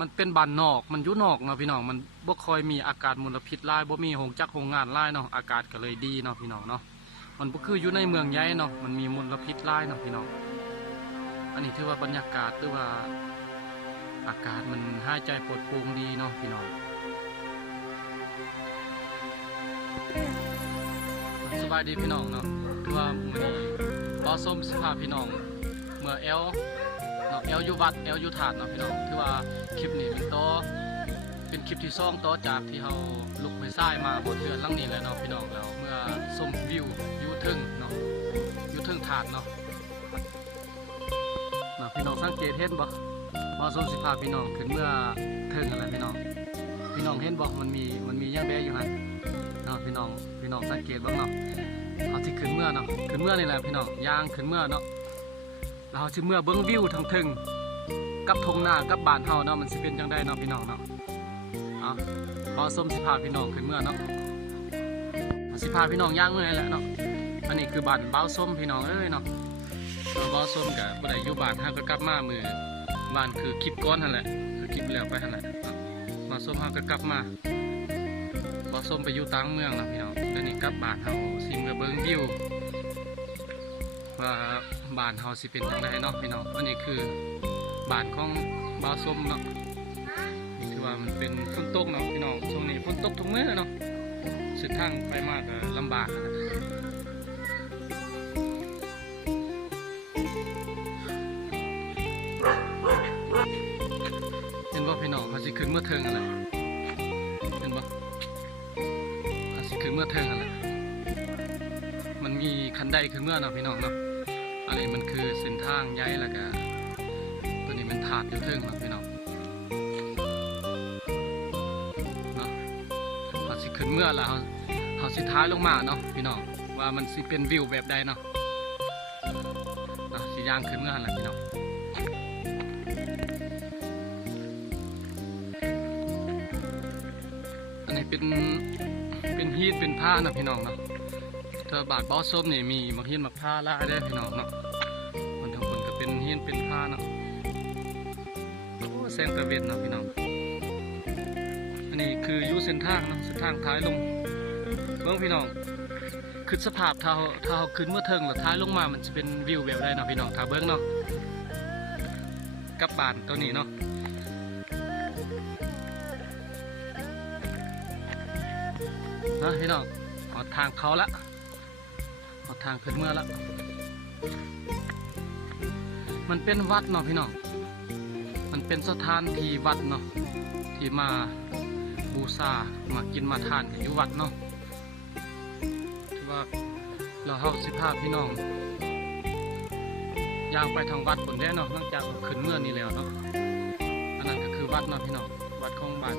มันเป็นบ้านนอกมันอยู่นอกเนาะพี่น้องมันบ่ค่อยมีอากาศมลพิษหลายบ่มีโรงจักรโรงงานหลายเนาะอากาศก็เลยดีเนาะพี่น้องเนาะมันบ่คืออยู่ในเมืองใหญ่เนาะมันมีมลพิษหลายเนาะพี่น้องอันนี้ถือว่าบรรยากาศหรือว่าอากาศมันหายใจปลดโปร่งดีเนาะพี่น้องสบายดีพี่น้องเนาะคือว่ามื้อนี้บ่ส้มสิพาพี่น้องเมื่อแอล นาะแอลยูวัดแอลยูถาดเนาะพี่น้องถือว่าคลิปนี้เป็นโตอเป็นคลิปที่ซ่องโตอจากที่เราลุกไปซ้ายมาบนเทือนลังนี้แหละเนาะพี่น้องแล้วเมื่อชมวิวยูทึงเนาะยูทึงถาดเนาะนาะพี่น้องสังเกตเห็นบ่ว่าส้มสิพาพี่น้องขึ้นเมื่อทึงอะไรพี่น้อง พี่น้องเห็นบ่มันมีมันมีย่างแบอยู่หันเนาะพี่น้องพี่น้องสังเกตบ้างเนาะเขาสิขึ้นเมื่อเนาะขึ้นเมื่อนี่แหละพี่น้องย่างขึ้นเมื่อเนาะ เราสิเมื่อเบิ้งวิวทางเทึงกับทงหน้ากับบ้านเฮาเนาะมันสิเป็นจังได้เนาะพี่น้องเนาะเอาขอส้มสิพาพี่น้องขึ้นเมื่อเนาะสิพาพี่น้องย่างเมื่อแหละเนาะอันนี้คือบ้านเบ้าส้มพี่น้องเอ้ยเนาะเบ้าส้มกับบ่ได้อยู่บ้านเฮาก็กลับมามือบ้านคือคลิปก้อนนั่นแหละคือคลิปแล้วไปนั่นแหละเนาส้มเฮาก็กลับมาเบ้าส้มไปอยู่ต่างเมืองแล้วพี่น้องแล้วนี่กลับบ้านเฮาสิเมื่อเบิ้งวิวว่า บ้านเฮาสิเป็นจังไดเนาะพี่น้องอันนี้คือบ้านของบ่าวส้มเนาะนี่ถือว่ามันเป็นฝนตกเนาะพี่น้องช่วงนี้ฝนตกทุกมื้อเนาะส้นทางไปมากก็ลำบากเห็นบ่พี่น้องเขาสิขึ้นเมื่อเทิงอะไรเห็นบ่เขาสิขึ้นเมื่อเทิงอะไรมันมีคันไดขึ้นเมื่อเนาะพี่น้องเนาะ อันนี้มันคือเส้นทางย้ายแล้วก็ตัวนี้มันถาดอยู่เทิงเนาะพี่น้องเนาะเราสิขึ้นเมื่อแล้วเราเราสิท้ายลงมาเนาะพี่น้องว่ามันสิเป็นวิวแบบใดเนาะเนาะสิย่างขึ้นเมื่อแหละพี่น้องอันนี้เป็นเป็นฮีทเป็นผ้านะพี่น้องเนาะ เธอบาดบอสส้มนี่มีมักหินมักผ้าล่าได้พี่น้องเนาะมันทั้งคนก็เป็นหินเป็นผ้าเนาะโอ้แสงตะเวนเนาะพี่น้องอันนี้คือยูเส้นทางเนาะเส้นทางท้ายลงเบิ่งพี่น้องคือสภาพถ้าเราถ้าขึ้นเมื่อเทิงแล้วท้ายลงมามันจะเป็นวิวแบบไรเนาะพี่น้องถ้าเบิ่งเนาะกับบานตัวนี้เนาะนะพี่น้องหอกทางเขาละ ทางขึ้นเมื่อละมันเป็นวัดเนาะพี่น้อง มันเป็นสถานที่วัดเนาะ ที่มาบูชา มากินมาทานกันอยู่วัดเนาะถือว่าเราเฮาสิพาพี่น้องย่างไปทางวัดบนได้เนาะหลังจากขึ้นเมื่อนี้แล้วเนาะ อันนั้นก็คือวัดเนาะพี่น้อง วัดของบ้าน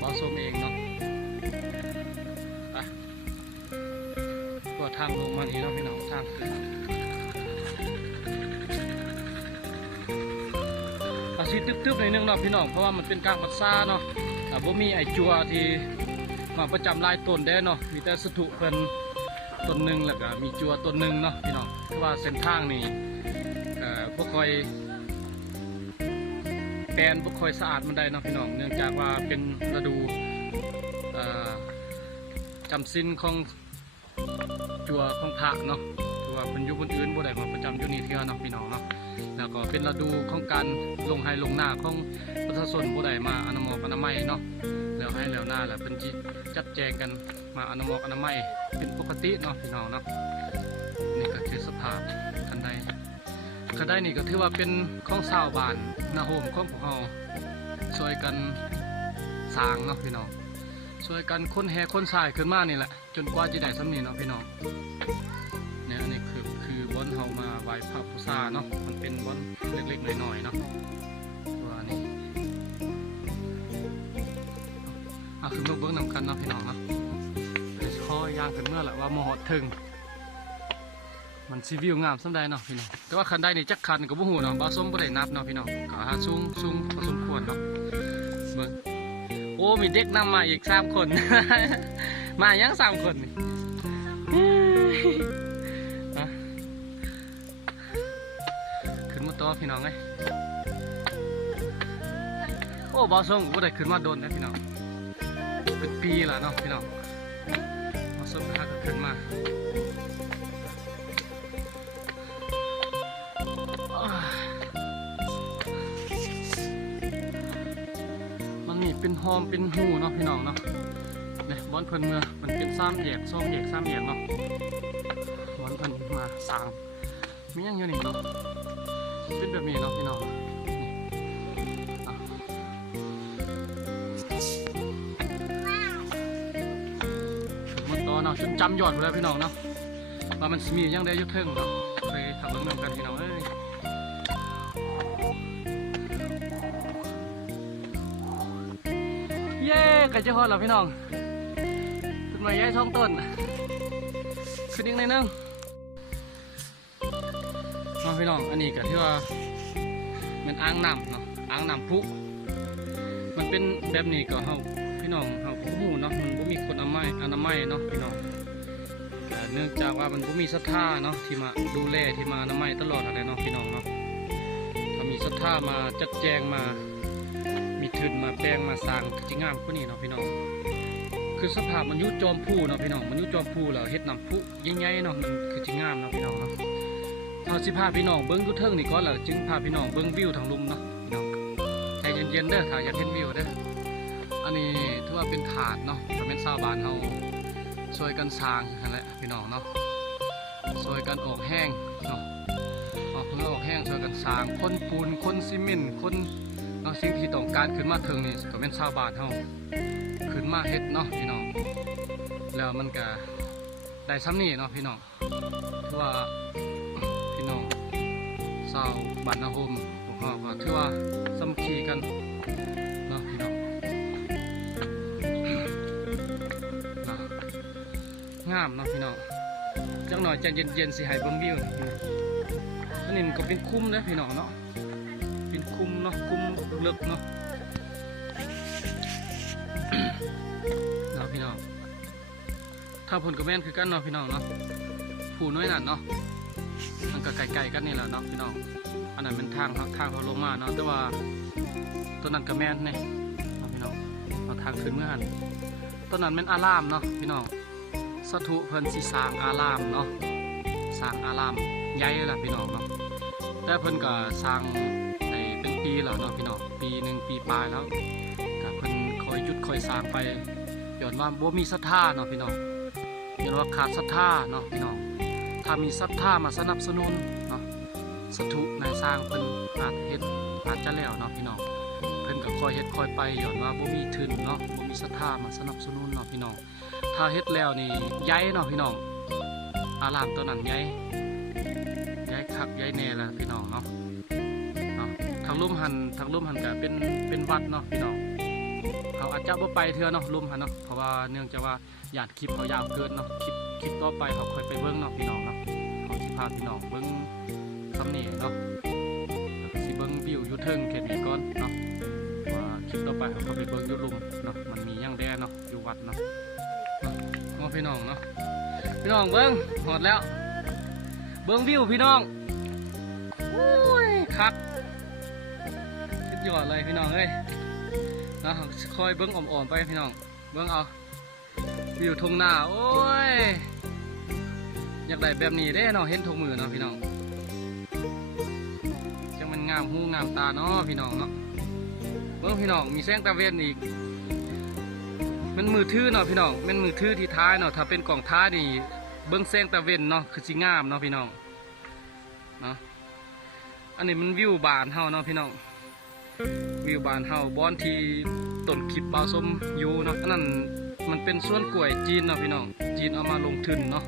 บอสมเองเนาะางลงมานี้เนาะพี่น้องทางขึ้นอาชีตึ๊บๆในอยนึงเนาะพี่น้องเพราะว่ามันเป็นกลางปัดซาเนาะแต่บ่มีไอจัวที่มาประจำลายต้นได้เนาะมีแต่สถุเพิ่นต้นหนึ่งแล้วก็มีจัวต้นหนึ่งเนาะพี่น้องเพราะว่าเส้นทางนี่ก็บ่ค่อยแปลนบ่ค่อยสะอาดมันได้เนาะพี่น้องเนื่องจากว่าเป็นฤดูจำศีลของ จัวของพระเนาะถือว่าเป็นอยู่บนอื่นบ่ได้มาประจำอยู่นี่เทื่อเนาะพี่น้องเนาะแล้วก็เป็นฤดูของการลงไห้ลงหน้าของประชาชนบ่ได้มาอนามัยอนามัยเนาะแล้วให้แล้วหน้าแล้วเพิ่นสิจัดแจงกันมาอนามัยอนามัยเป็นปกติเนาะพี่น้องเนาะนี่ก็คือสภาพคันใดคันใดนี่ก็ถือว่าเป็นของชาวบ้านนาโฮมของพวกเราช่วยกันสร้างเนาะพี่น้อง ช่วยกันค้นแหค้นสายขึ้นมานี่แหละ จนกว่าจะได้สำนีเนาะพี่น้องเนี่ยอันนี้คือคือบอนเฮามาไหว้พระพุทธาเนาะมันเป็นบอนเล็กๆหน่อยๆเนาะตัวนี้อะคือมาเบิ้งนำกันเนาะพี่น้องเนาะเดี๋ยวสิขอย่างกันเมื่อแหละว่าหมอดถึง มันซีวิวงามสำใดเนาะพี่น้องแต่ว่าคันใดนี่จักคันกับบุหูเนาะบ่ส้มบ่ได้นับเนาะพี่น้องก็หาสูงสูงพอสมควรเนาะ อ้มีเด็กนำมาอีกสามคน มายังสามคนนี่ฮะขึ้นมาต่อพี่น้องไงโอ้บอส่งบ่ได้ขึ้นมาโดนนะพี่น้องเป็นปีแล้วเนาะพี่น้องบอส่งก็ฮักก็ขึ้นมา เป็นหอมเป็นหูเนาะพี่น้องเนาะเนี่ยบอนเพิ่นเมื่อมันเป็นซ้ำแยกซ้อมแยกซ้ำแยกเนาะบอนเพิ่นมาสร้างมีหยังอยู่นี่เนาะเป็นแบบนี้เนาะพี่น้องมันต่อเนาะฉันจำยอดไว้แล้วพี่น้องเนาะว่ามันมีหยังได้ยุทเทิงเนาะไปขับรถนำกันพี่น้องเอ้ ก่เจ้าฮอดแล้วพี่น้องขึ้นมาย้ายท้องต้น ขึ้นอีกหนิดนึงเนาพี่น้อง อันนี้ก็ที่ว่ามันอ่างน้ำเนาะ อ่างน้ำพุ มันเป็นแบบนี้ก็เฮาพี่น้องเฮาผู้ฮู้เนาะ มันบ่มีคนอนามัยอนามัยเนาะพี่น้องเนื่องจากว่ามันบ่มีศรัทธาเนาะที่มาดูแลที่มาอนามัยตลอดอะไรเนาะพี่น้องเนาะถ้ามีศรัทธามาจัดแจงมา มีทุนมาแปลงมาสร้างก็สิงามกว่านี้เนาะพี่น้อง คือสภาพมันยู่จอมผู้เนาะพี่น้อง มันยู่จอมผู้แล้วเฮ็ดน้ำพุใหญ่ๆเนาะมันคือสิงามเนาะพี่น้องเนาะเฮาสิพาพี่น้องเบิ่งอยู่เทิงนี่ก่อนแล้วจึงพาพี่น้องเบิ่งวิวทางลุมเนาะพี่น้องใจเย็นๆเด้อถ้าอยากเห็นวิวเด้ออันนี้ถือว่าเป็นถาดเนาะก็เป็นชาวบ้านเฮาช่วยกันสร้างนั่นแหละพี่น้องเนาะช่วยกันออกแห้งเนาะออกเนื้อออกแห้งช่วยกันสร้างคนปูนคนซีเมนต์คน เนาะสิ่งที่ต้องการขึ้นมาถึงนี่ก็เป็นชาวบ้านเฮาขึ้นมาเฮ็ดเนาะพี่น้องแล้วมันก็ได้ซ้ำนี่เนาะพี่น้องถือว่าพี่น้องชาวบ้านนาโฮมพวกเราก็ถือว่าสามัคคีกันเนาะพี่น้องเนางามเนาะพี่น้องจังหน่อยจะเย็นๆสิให้เบิ่งวิวนี่อันนี้มันก็เป็นคุ้มเด้อพี่น้องเนาะเป็นคุ้มเนาะคุ้ม ลิกเนาะเนาะพี่น้อง ถ้าผลกับแม่นคือกันเนาะพี่น้องเนาะผู้น้อยนั่นเนาะ มันก็ไกลๆกันนี่แหละเนาะพี่น้อง อันนั้นเป็นทางทางเขาลงมาเนาะ แต่ว่าต้นนั้นก็แม่นเนี่ยเอาพี่น้องเอาทางขึ้นเมื่อหันต้นนั้นเป็นอารามเนาะพี่น้องสถุเพิ่นสิสร้างอารามเนาะสร้างอารามใหญ่เลยล่ะพี่น้องเนาะแต่เพิ่นก็สร้างในเปีแล้วเนาะพี่น้องปีหนึ่งปีปลายแล้วก็เพิ่นคอยยุดคอยสร้างไปย้อนว่าบ่มีศรัทธาเนาะพี่น้องย้อนว่าขาดศรัทธาเนาะพี่น้องถ้ามีศรัทธามาสนับสนุนเนาะสถุในสร้างเพิ่นอาจเฮ็ดอาจจะแล้วเนาะพี่น้องเพิ่นก็คอยเฮ็ดคอยไปย้อนว่าบ่มีทุนเนาะบ่มีศรัทธามาสนับสนุนเนาะพี่น้องถ้าเฮ็ดแล้วนี่ใหญ่เนาะพี่น้องอารามตัวนั้นใหญ่ใหญ่คักใหญ่แน่แล้วพี่น้องเนาะาะทางลุ่มหันทางลุ่มหันก็เป็นเป็นวัดเนาะพี่น้องเขาอาจจะบ่ไปเทื่อเนาะลุ่มหันเนาะเพราะว่าเนื่องจากว่าญาติคลิปเขายาวเกินเนาะคลิปคลิปต่อไปเขาค่อยไปเบิ่งเนาะพี่น้องเนาะเขาสิพาพี่น้องเบิ่งคำนี้เนาะสิเบิ่งวิวยูเทิงแค่นี้ก่อนเนาะว่าคลิปต่อไปเขาไปเบิ่งยุลุ่มเนาะมันมีหยังแดเนาะอยู่วัดเนาะเนาะพี่น้องเนาะพี่น้องเบิ่งหอดแล้ว เบิ่งวิวพี่น้องอุ้ยคัก ยอดเลยพี่น้องเอ้ยนะคอยเบิ่งอ่อมๆไปพี่น้อง เบิ่งเอาวิวทุ่งนาโอ้ย อยากได้แบบนี้เด้เนาะเห็นทุกมือเนาะพี่น้องจังมันงามหูงามตาเนาะพี่น้องเนาะเบิ่งพี่น้องมีแสงตะเวนอีกมันมือถือเนาะพี่น้องมันมือถือที่ท้ายเนาะถ้าเป็นกล่องท้ายนี่เบิ่งแสงตะเวนเนาะคือสิงามเนาะพี่น้องเนาะอันนี้มันวิวบานเฮาเนาะพี่น้อง วิวบานเฮาบอนที่ต้นคลิปเปาส้มอยู่เนาะอันนั้นมันเป็นสวนกล้วยจีนเนาะพี่น้องจีนเอามาลงทุนเนาะ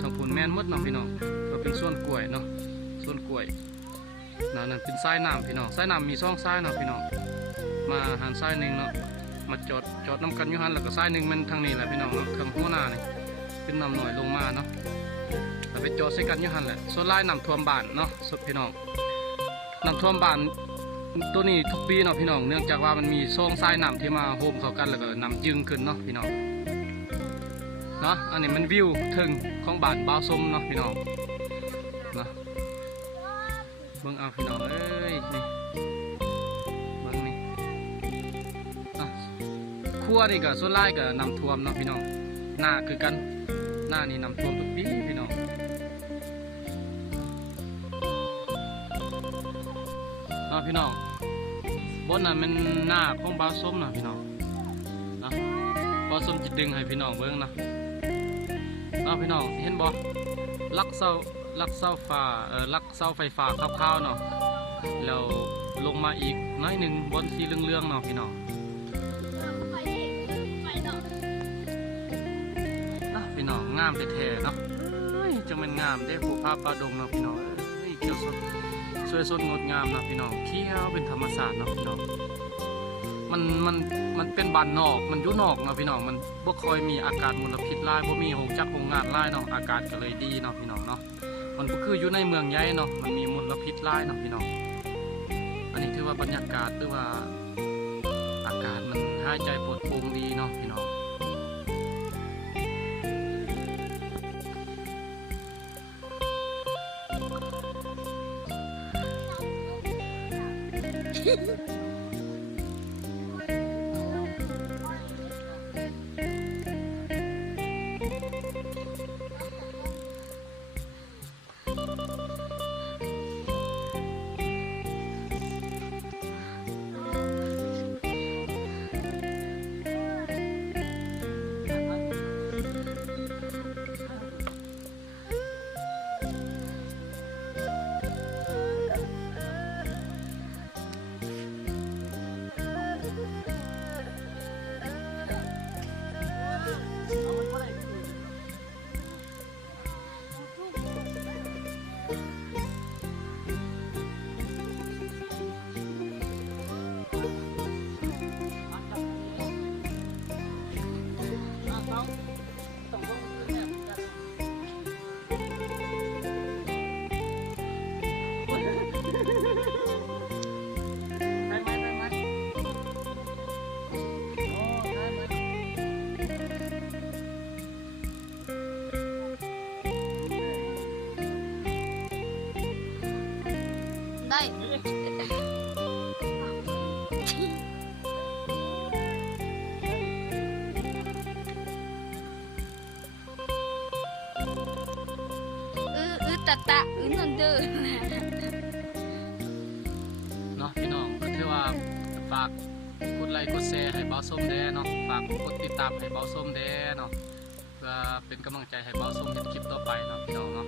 ทางผลแม่นมดเนาะพี่น้องก็เป็นสวนกล้วยเนาะสวนกล้วยนั่นนั่นเป็นทรายน้ำพี่น้องทรายน้ำมีซ่องทรายเนาะพี่น้องมาหันทรายหนึ่งเนาะมาจอดจอดน้ำกันยูหันแล้วก็ทรายหนึ่งมันทางนี้แหละพี่น้องเนาะทางหัวหน้านี่เป็นน้ำหน่อยลงมาเนาะแล้วไปจอดใส่กันยูหันแหละส่วนลายน้ำท่วมบ้านเนาะสุดพี่น้อง น้ำท่วมบ้านตัวนี้ทุกปีเนาะพี่น้อง เนื่องจากว่ามันมีโองทรายน้ำที่มาโฮมเขากันแล้วก็น้ำจึงขึ้นเนาะพี่น้องเนาะอันนี้มันวิวถึงของบ้านบ่าส้มเนาะพี่น้องเนาะเบิ้งเอาพี่น้องเอ้ยนี่เบิ้งนี่นะขั้วนี่ก็ส่วนไล่ก็น้ำท่วมเนาะพี่น้องหน้าคือกันหน้านี่น้ำท่วมทุกปี พี่น้องเนาะพี่น้องบนนั้นมันหน้าของบาส้มนะพี่น้องนะบาส้มจะดึงให้พี่น้องเบิ่งนะเนาะพี่น้องเห็นบ่ลักเสาลักเสาฟ้าเอ่อลักเสาไฟฟ้าขาวๆเนาะแล้วลงมาอีกน้อยหนึ่งบนสีเหลืองๆเนาะพี่น้องนะพี่น้องงามแท้ๆเนาะจังเป็นงามได้ผูภาพปลาดงเนาะพี่น้องเอ้ยเขียวสด วยสดงดงามนะพี่น้องเขียวเป็นธรรมชาสติเนาะพี่น้องมันมันมันเป็นบ้านนอกมันอยู่นอกเนาะพี่น้องมันบ่คอยมีอากาศมลพิษหลายบ่มีโรงจักรโรงงานหลายเนาะอากาศก็เลยดีเนาะพี่น้องเนาะมันก็คืออยู่ในเมืองใหญ่เนาะมันมีมลพิษหลายเนาะพี่น้องอันนี้ถือว่าบรรยากาศหรือว่าอากาศมันหายใจปลดโปร่งดีเนาะพี่น้อง 嘿 嘿 ตะตะอือนันเดอเนาะพี่น้องก็ถือว่าฝากกดไลค์กดแชร์ให้เบาส้มแดเนาะฝากกดติดตามให้เบาส้มแดเนาะเพื่อเป็นกำลังใจให้เบาส้มเฮ็ดคลิปต่อไปเนาะพี่น้องเนาะ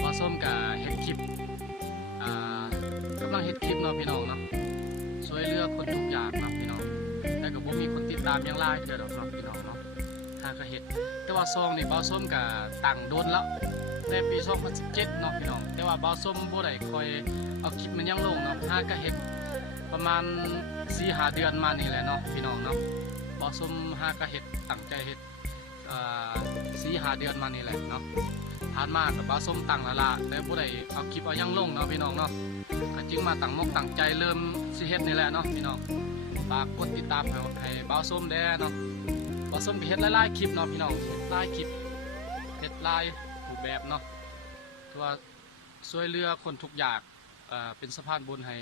เบาส้มกับเฮ็ดคลิปอ่ากำลังเฮ็ดคลิปเนาะพี่น้องเนาะช่วยเลือคนทุกอย่างเนาะพี่น้องแต่ก็บ่มีคนติดตามยังหลายเทื่อดอกเนาะพี่น้อง เนาะหากเฮ็ดแต่ว่าซองนี่เบาส้มกับตั้งโดนแล้วแต่ปี2017เนาะพี่น้องแต่ว่าเบาส้มบ่ได้คอยเอาคลิปมันยังลงเนาะหาก็เฮ็ดประมาณสี่หาเดือนมานี่แหละเนาะพี่น้องเนาะบอสมห้ากะเห็ดตั้งใจเห็ดสี่หาเดือนมานี่แหละเนาะผ่านมากับบอสมตั้งละละแต่ผู้ใดเอาคลิปเอายังลงเนาะพี่น้องเนาะก็จึงมาตั้งมกตั้งใจเริ่มสิเฮ็ดนี่แหละเนาะพี่น้องฝากกดติดตามให้ให้บอสมแด้เนาะ บอสมก็เฮ็ดหลายๆคลิปเนาะพี่น้องหลายคลิปเฮ็ดหลายรูปแบบเนาะตัวช่วยเหลือคนทุกอย่างเป็นสะพานบุญให้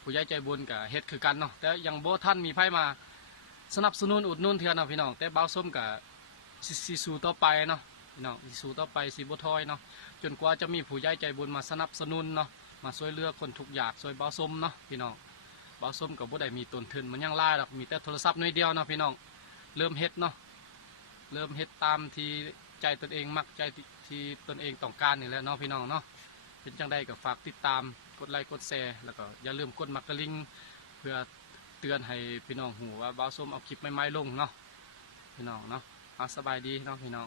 ผู้ใหญ่ใจบุญกับเฮ็ดคือกันเนาะแต่ยังโบท่านมีไผมาสนับสนุนอุดหนุนเทื่อเนาะพี่น้องแต่เบาส้มกับสิสู้ต่อไปเนาะพี่น้องสิสู้ต่อไปสิบ่ถอยเนาะจนกว่าจะมีผู้ใหญ่ใจบุญมาสนับสนุนเนาะมาช่วยเหลือคนทุกอย่างช่วยเบาส้มเนาะพี่น้อง บาส้มกับบ่ได้มีต้นทุนมันยังหลายหรอกมีแต่โทรศัพท์หน่อยเดียวเนาะพี่น้องเริ่มเฮ็ดเนาะเริ่มเฮ็ดตามที่ใจตนเองมักใจที่ตนเองต้องการนี่แหละเนาะพี่น้องเนาะเป็นจังใดก็ฝากติดตามกดไลค์กดแชร์แล้วก็อย่าลืมกดมักกะลิงเพื่อเตือนให้พี่น้องหูว่าบ้าวส้มเอาคลิปใหม่ๆลงเนาะพี่น้องเนาะเอาสบายดีเนาะพี่น้อง